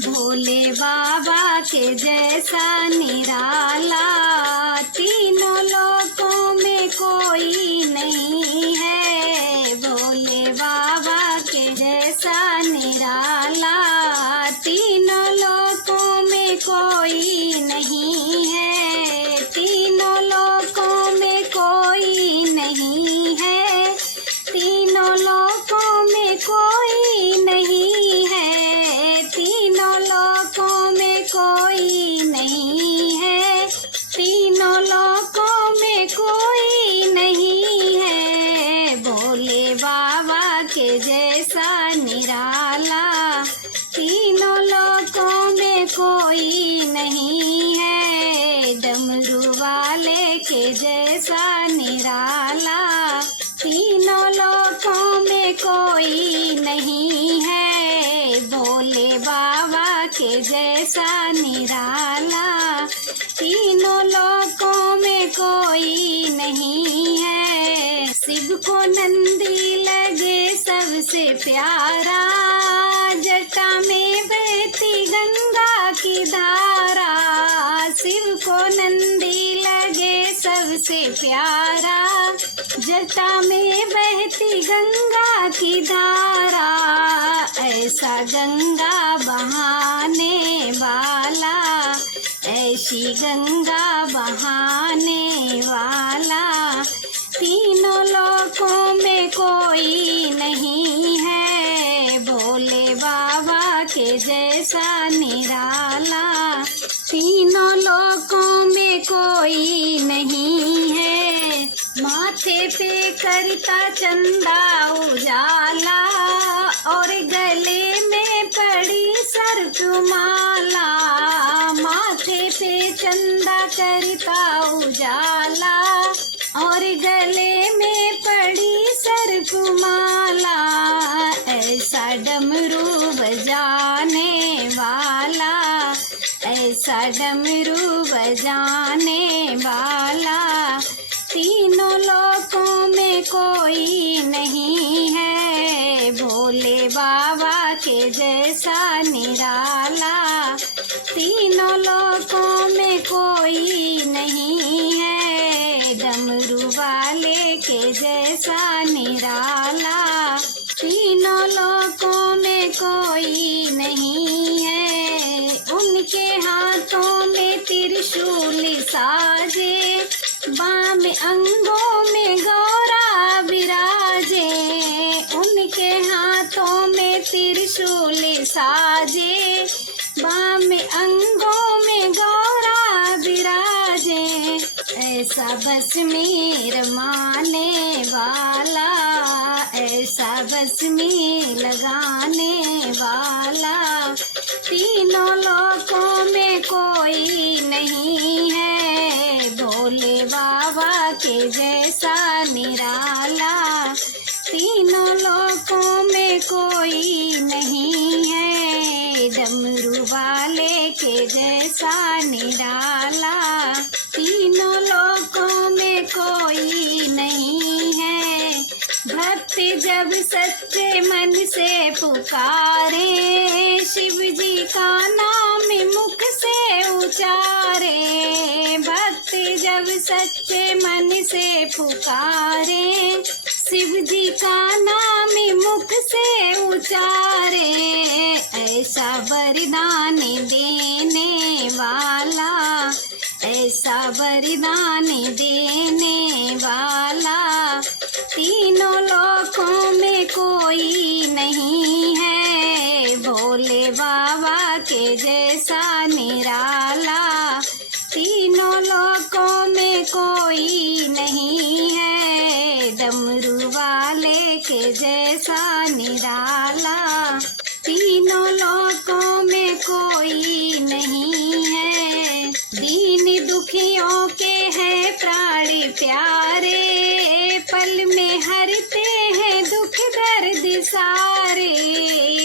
भोले बाबा के जैसा निराला तीनों लोकों में कोई नहीं है। भोले बाबा के जैसा निराला तीनों लोकों में कोई नहीं है। तीनों लोकों में कोई नहीं है। तीनों लोकों में कोई नहीं है। तीनों लोकों में कोई नहीं है। तीनों लोकों में कोई नहीं है। भोले बाबा के जैसा निराला तीनों लोकों में कोई नहीं है। डमरू वाले के जैसा निराला तीनों लोकों में कोई नहीं है। भोले बाबा के जैसा निराला तीनों लोकों में कोई नहीं है। शिव को नंदी लगे सबसे प्यारा, जटा में बहती गंगा की धारा। शिव को नंदी लगे सबसे प्यारा, जटा में बहती गंगा की धारा। ऐसा गंगा बहाने वाला, ऐसी गंगा बहाने वाला तीनों लोकों में कोई नहीं है। भोले बाबा के जैसा निराला तीनों लोकों में कोई नहीं है। माथे पे करता चंदा उजाला और गले में पड़ी सर्पमाला। माथे पे चंदा करता उजाला और गले में पड़ी सर्पमाला। ऐसा डमरू बजाने वाला, ऐसा डमरू बजाने वाला तीनों लोकों में कोई नहीं है। भोले बाबा के जैसा निराला तीनों लोकों में कोई नहीं है। डमरू वाले के जैसा निराला तीनों लोकों में कोई नहीं है। उनके हाथों में त्रिशूल साजे, बाम अंगों में गौरा विराजे। उनके हाथों में त्रिशूल साजे, बाम अंगों में गौरा विराजे। ऐसा बस में रमाने वाला, ऐसा बस में लगाने वाला तीनों लोकों में कोई नहीं है। भोले बाबा के जैसा निराला तीनों लोकों में कोई नहीं है। डमरू वाले के जैसा निराला तीनों लोकों में कोई नहीं है। भक्त जब सच्चे मन से पुकारे, शिव जी का नाम मुख से उचारे। भक्त जब सच्चे मन से पुकारे, शिव जी का नाम मुख से उचारे। ऐसा वरदान देने वाला, ऐसा वरदान देने वाला तीनों लोकों में कोई नहीं है। भोले बाबा के जैसा निराला तीनों लोकों में कोई नहीं है। डमरू वाले के जैसा निराला तीनों लोकों में कोई नहीं है। दीन दुखियों के हैं प्राण प्यारे, पल में हरते हैं दुख दर्द सारे।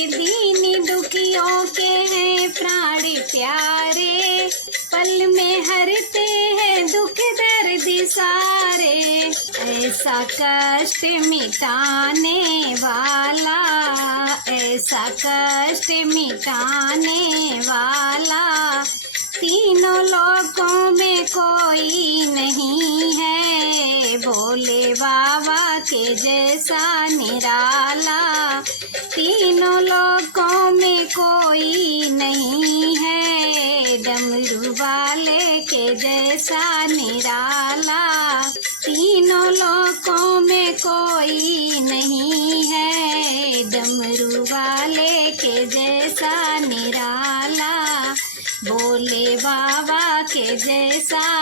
दीन दुखियों के हैं प्राण प्यारे, पल में हरते हैं दुख दर्द सारे। ऐसा ऐसा कष्ट मिटाने वाला, ऐसा कष्ट मिटाने वाला, तीनों लोकों में कोई नहीं है, भोले बाबा के जैसा निराला, तीनों लोकों में कोई नहीं है, डमरू वाले के जैसा निराला, तीनों लोकों में कोई नहीं है, डमरू वाले के जैसा निराला, भोले बाबा के जैसा